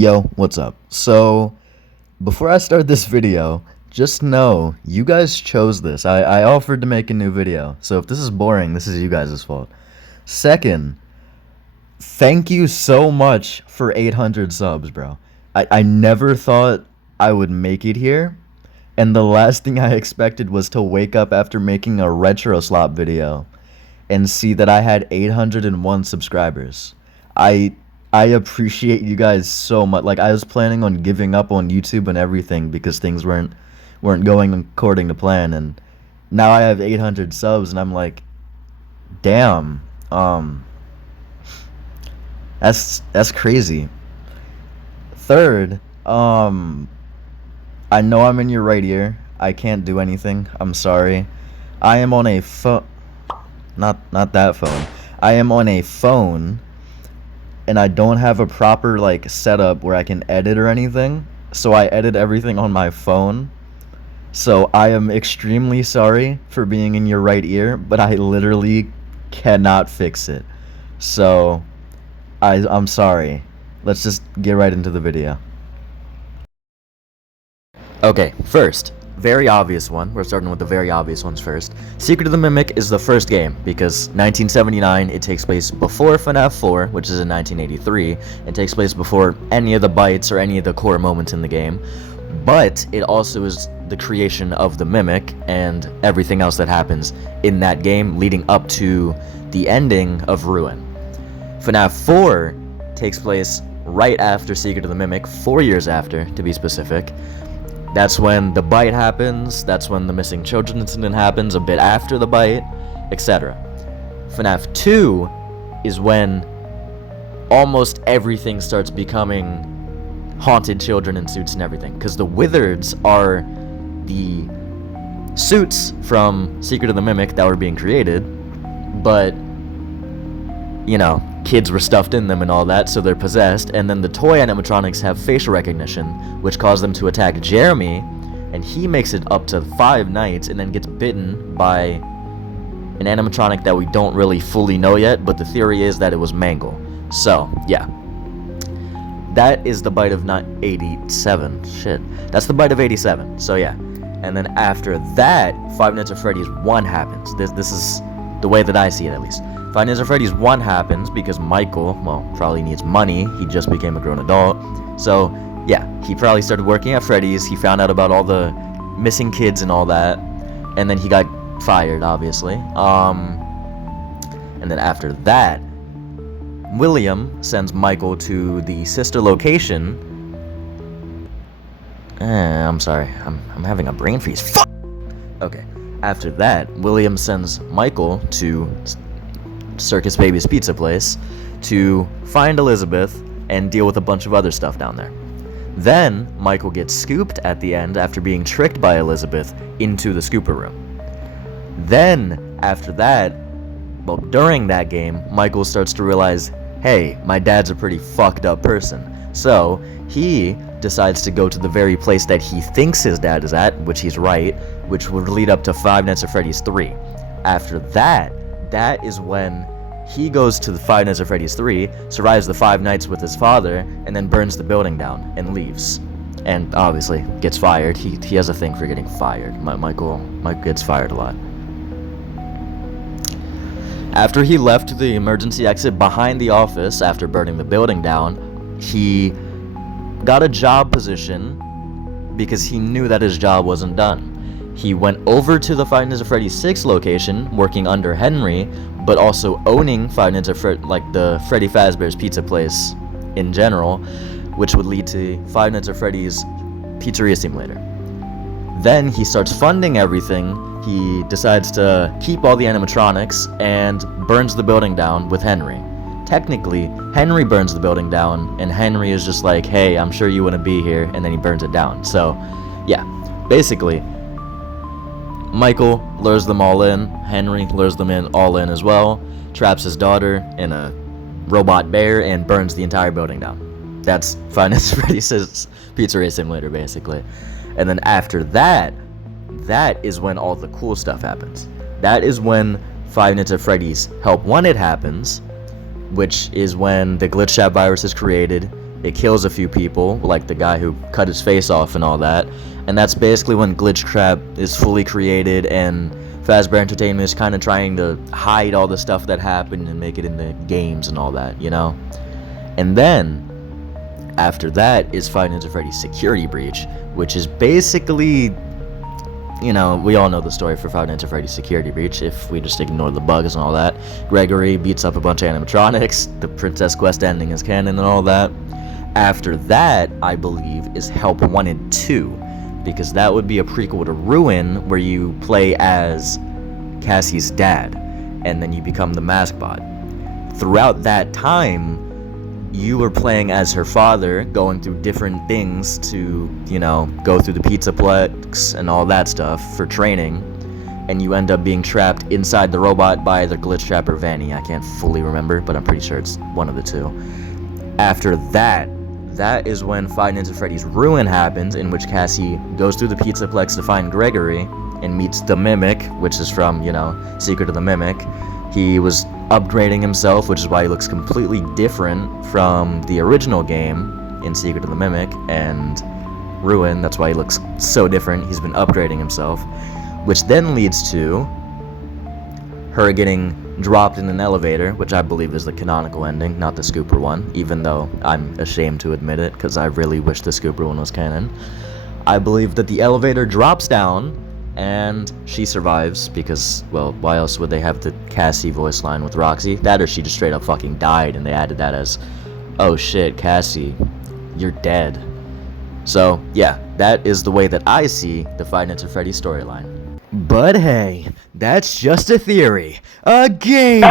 Yo, what's up? So, before I start this video, just know you guys chose this. I offered to make a new video. So, if this is boring, this is you guys' fault. Second, thank you so much for 800 subs, bro. I never thought I would make it here. And the last thing I expected was to wake up after making a retro slop video and see that I had 801 subscribers. I I appreciate you guys so much. Like I was planning on giving up on YouTube and everything because things weren't going according to plan, and now I have 800 subs and I'm like, damn. That's crazy. Third, I know I'm in your right ear. I can't do anything. I'm sorry. I am on a phone. Not that phone. I am on a phone and I don't have a proper like setup where I can edit or anything. So I edit everything on my phone. So I am extremely sorry for being in your right ear, but I literally cannot fix it. So I'm sorry. Let's just get right into the video. Okay, first, very obvious one. We're starting with the very obvious ones first. Secret of the Mimic is the first game because 1979, it takes place before FNAF 4, which is in 1983. It takes place before any of the bites or any of the core moments in the game. But it also is the creation of the Mimic and everything else that happens in that game leading up to the ending of Ruin. FNAF 4 takes place right after Secret of the Mimic, 4 years after, to be specific. That's when the bite happens, that's when the missing children incident happens, a bit after the bite, etc. FNAF 2 is when almost everything starts becoming haunted children in suits and everything, because the Wizards are the suits from Secret of the Mimic that were being created, but, you know, kids were stuffed in them and all that, so they're possessed, and then the toy animatronics have facial recognition, which caused them to attack Jeremy, and he makes it up to 5 nights and then gets bitten by an animatronic that we don't really fully know yet, but the theory is that it was Mangle. So, yeah. That is the bite of 87. Shit. That's the bite of 87, so yeah. And then after that, Five Nights at Freddy's 1 happens. This is the way that I see it, at least. Five Nights at Freddy's 1 happens because Michael, well, probably needs money. He just became a grown adult. So, yeah, he probably started working at Freddy's. He found out about all the missing kids and all that. And then he got fired, obviously. And then after that, William sends Michael to the sister location. I'm sorry. I'm having a brain freeze. Fuck! Okay. After that, William sends Michael to Circus Baby's pizza place to find Elizabeth and deal with a bunch of other stuff down there. Then Michael gets scooped at the end after being tricked by Elizabeth into the scooper room. Then after that, well, during that game, Michael starts to realize, hey, my dad's a pretty fucked up person. So he decides to go to the very place that he thinks his dad is at, which he's right, which would lead up to Five Nights at Freddy's 3. After that, that is when he goes to the Five Nights at Freddy's 3, survives the 5 nights with his father, and then burns the building down and leaves. And obviously gets fired. He has a thing for getting fired. Michael gets fired a lot. After he left the emergency exit behind the office after burning the building down, he got a job position because he knew that his job wasn't done. He went over to the Five Nights at Freddy's 6 location, working under Henry, but also owning Five Nights at like the Freddy Fazbear's pizza place in general, which would lead to Five Nights at Freddy's Pizzeria Simulator. Then he starts funding everything. He decides to keep all the animatronics and burns the building down with Henry. Technically, Henry burns the building down, and Henry is just like, hey, I'm sure you wouldn't be here, and then he burns it down. So, yeah, basically, Michael lures them all in, Henry lures them in all in as well, traps his daughter in a robot bear, and burns the entire building down. That's Five Nights at Freddy's Pizzeria Simulator, basically. And then after that, that is when all the cool stuff happens. That is when Five Nights at Freddy's Help Wanted happens, which is when the glitch chat virus is created, it kills a few people, like the guy who cut his face off and all that. And that's basically when Glitch Trap is fully created, and Fazbear Entertainment is kind of trying to hide all the stuff that happened and make it in the games and all that, you know? And then, after that is Five Nights at Freddy's Security Breach, which is basically, you know, we all know the story for Five Nights at Freddy's Security Breach, if we just ignore the bugs and all that. Gregory beats up a bunch of animatronics, the Princess Quest ending is canon and all that. After that, I believe, is Help 1 and 2, because that would be a prequel to Ruin, where you play as Cassie's dad, and then you become the mask bot. Throughout that time, you were playing as her father, going through different things to, you know, go through the Pizzaplex and all that stuff for training, and you end up being trapped inside the robot by either Glitch Trap or Vanny. I can't fully remember, but I'm pretty sure it's one of the two. After that is when Five Nights at Freddy's Ruin happens, in which Cassie goes through the Pizzaplex to find Gregory and meets the Mimic, which is from, you know, Secret of the Mimic. He was upgrading himself, which is why he looks completely different from the original game in Secret of the Mimic and Ruin. That's why he looks so different. He's been upgrading himself, which then leads to her getting dropped in an elevator, which I believe is the canonical ending, not the Scooper one, even though I'm ashamed to admit it, because I really wish the Scooper one was canon. I believe that the elevator drops down, and she survives, because, well, why else would they have the Cassie voice line with Roxy? That, or she just straight up fucking died, and they added that as, oh shit, Cassie, you're dead. So, yeah, that is the way that I see the Five Nights at Freddy's storyline. But hey, that's just a theory. A game!